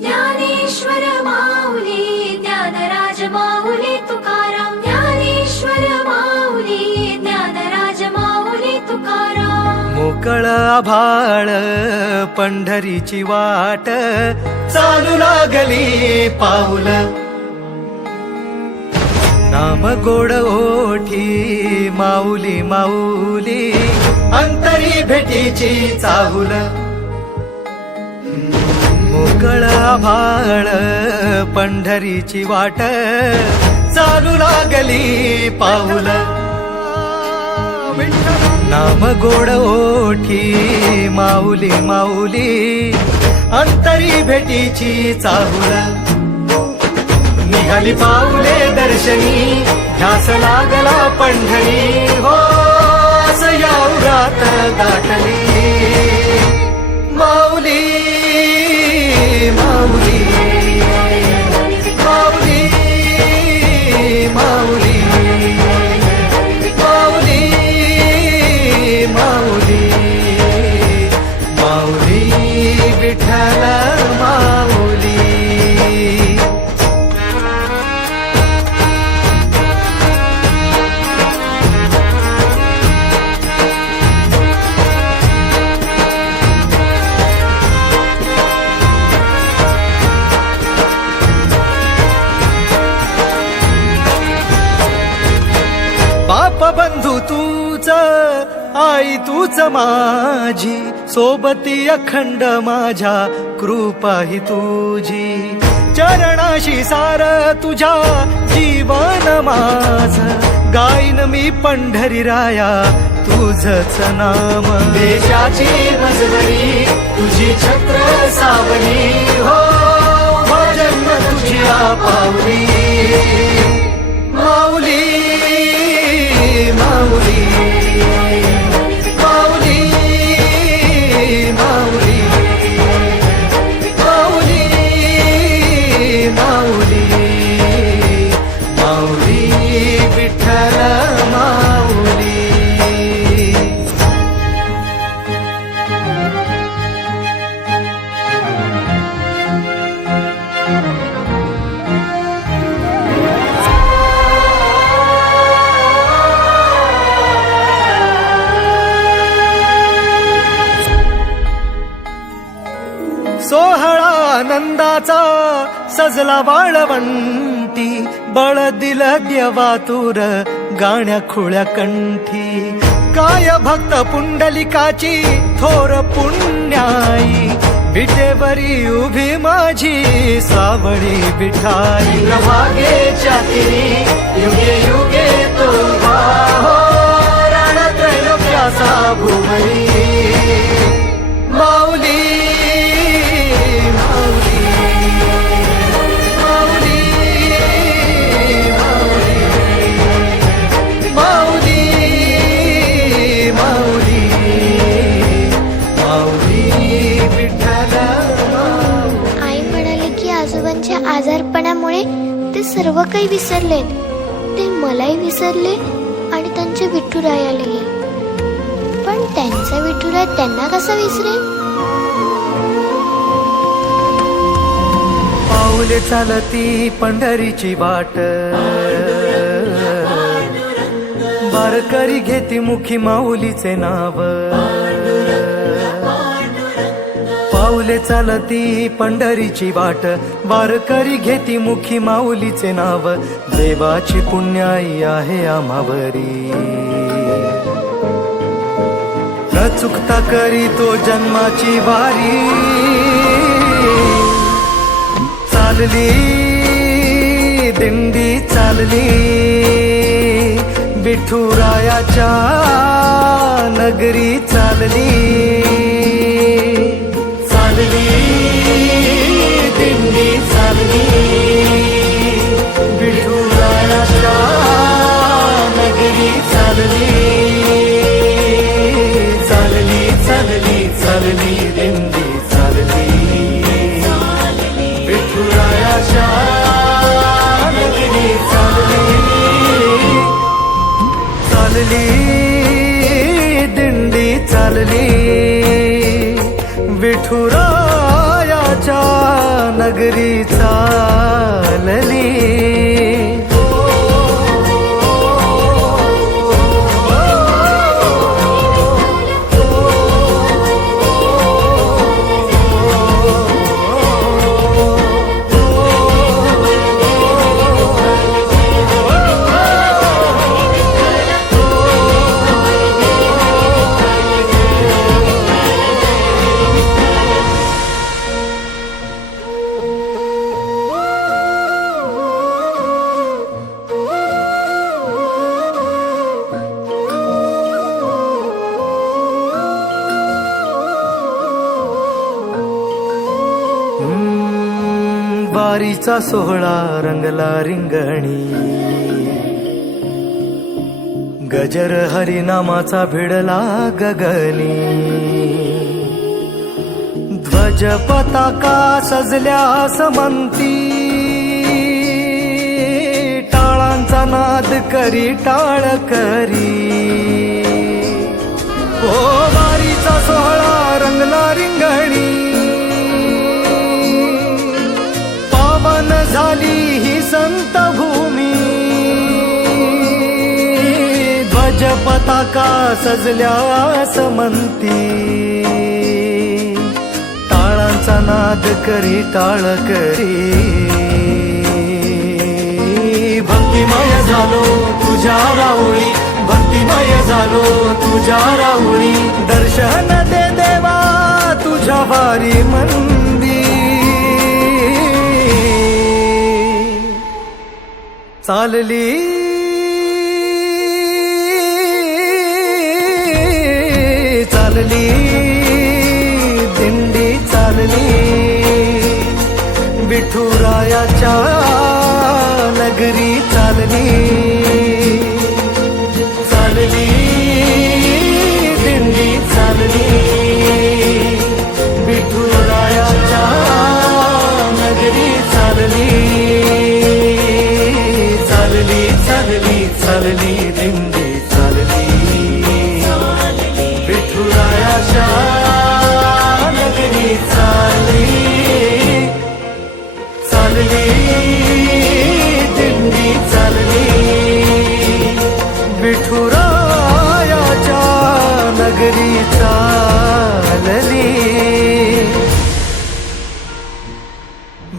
ज्ञानेश्वर माऊली ज्ञानराज माऊली तुकाराम, ज्ञानेश्वर माऊली ज्ञानराज माऊली तुकाराम. मोकळ आभाळ पंढरीची वाट, चालू लागली पाऊल. नाम गोड ओठी माऊली माऊली, अंतरी भेटीची चाहुल. मोकळ आभाळ पंढरीची वाट, चालू लागली पाऊल. नाम गोड ओठी माऊली माऊली, अंतरी भेटीची चाहुल. निघाली पाऊले दर्शनी, ध्यास लागला पंढरी. हो या उरात दाटली माऊली माऊली माऊली माऊली माऊली माऊली माऊली विठ्ठल माऊली. बाप बंधू तूच, आई तूच माझी, सोबती अखंड माझ्या कृपा ही तुझी. चरणाशी सार तुझ्या जीवन माझ, गाईन मी पंढरी राया तुझच नाम. देशाची मजबरी तुझी छत्र सावली, हो जन्म तुझी पावली माऊली माऊली माऊली माऊली माऊली माऊली माऊली विठ्ठल माऊली. सोहळा आनंदाचा सजला वाळवंटी, बळ दिलं देवातूर गाण्या खुळ्या कंठी. काय भक्त पुंडलिकाची थोर पुण्याई, विटेवरी उभी माझी सावळी विठाई. भागेच्या तिरी युगे युगे तो हो, रणत्रैलोक्याचा भुवरी माऊली आजारपणामुळे ते सर्व काही विसरलेत. ते मलाही विसरले आणि त्यांच्या विठुरायालाही. पण त्यांचा विठुराय त्यांना कसा विसरेल? पाऊले चालती पंढरीची वाट, वारकरी घेती मुखी माऊलीचे नाव. पाऊले चालती पंढरीची वाट, वारकरी घेती मुखी माऊलीचे नाव. देवाची पुण्याई आहे आम्हावरी, न चुकता करी तो जन्माची वारी. चालली दिंडी चालली, विठुरायाच्या नगरी चालली. चालली दिंडी चालली, विठुरायाच्या नगरी चालली. चालली चालली चालली दिंडी चालली, विठुरायाच्या नगरी चालली. चालली दिंडी चालली, विठुरायाच्या नगरी चालली. वारीचा सोहळा रंगला रिंगणी, गजर हरिनामाचा भिडला गगनी. ध्वज पताका सजल्या समंती, टाळांचा नाद करी टाळ करी. ओ वारीचा सोहळा रंगला रिंगणी, पावन झाली ही संत भूमी. ध्वज पताका सजल्या समंती, टाळांचा नाद करी टाळ करी. भक्तिमय झालो तुझ्या राऊळी, भक्तिमय झालो तुझ्या राऊळी. दर्शन दे देवा तुझ्या वारी मंदी. चालली चालली दिंडी चालली, विठुरायाच्या नगरी चालली. चालली दिंडी चालली, विठुरायाच्या नगरी चालली. चालली चालली चालली दिंडी चालली, विठुरायाच्या नगरी चालली. चालली दिंडी चालली, विठुरायाच्या नगरी चालली.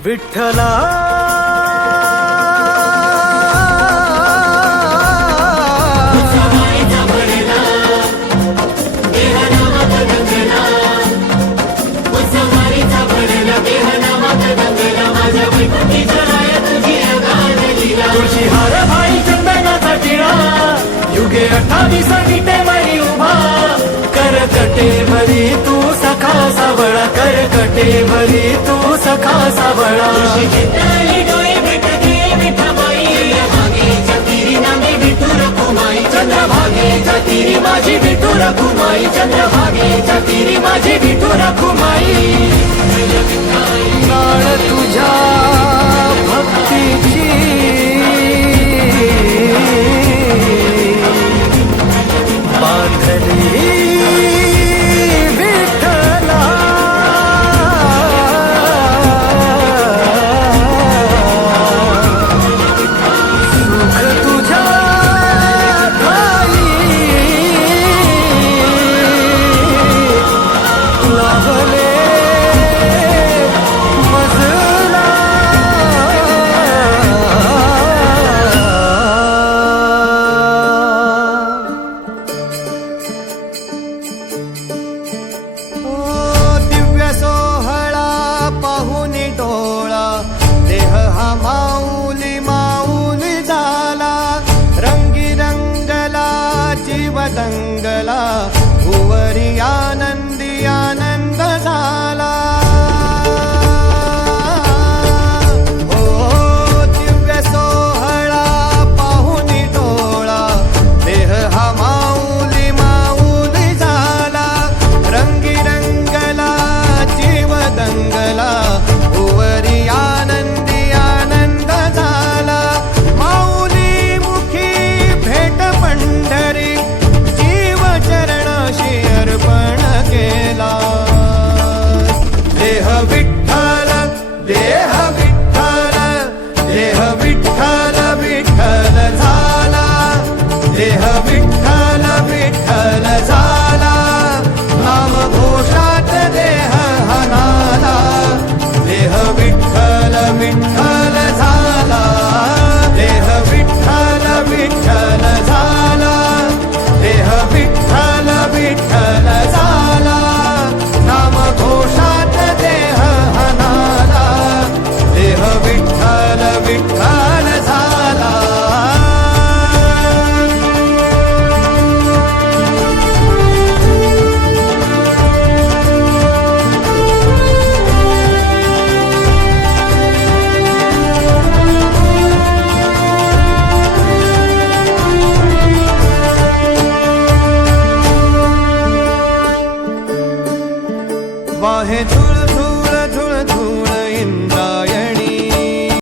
विठ्ठला तुळशी हार भाई चंदनाचा टिळा, युगे 28 विटे मरी उभा. करकटे भरी तू सखा सावळा, करकटे भरी तू सखा सावळा. चंद्रभागेच्या तीरी माझी विठू रखुमाई, चंद्रभागेच्या तीरी माझी विठू रखुमाई.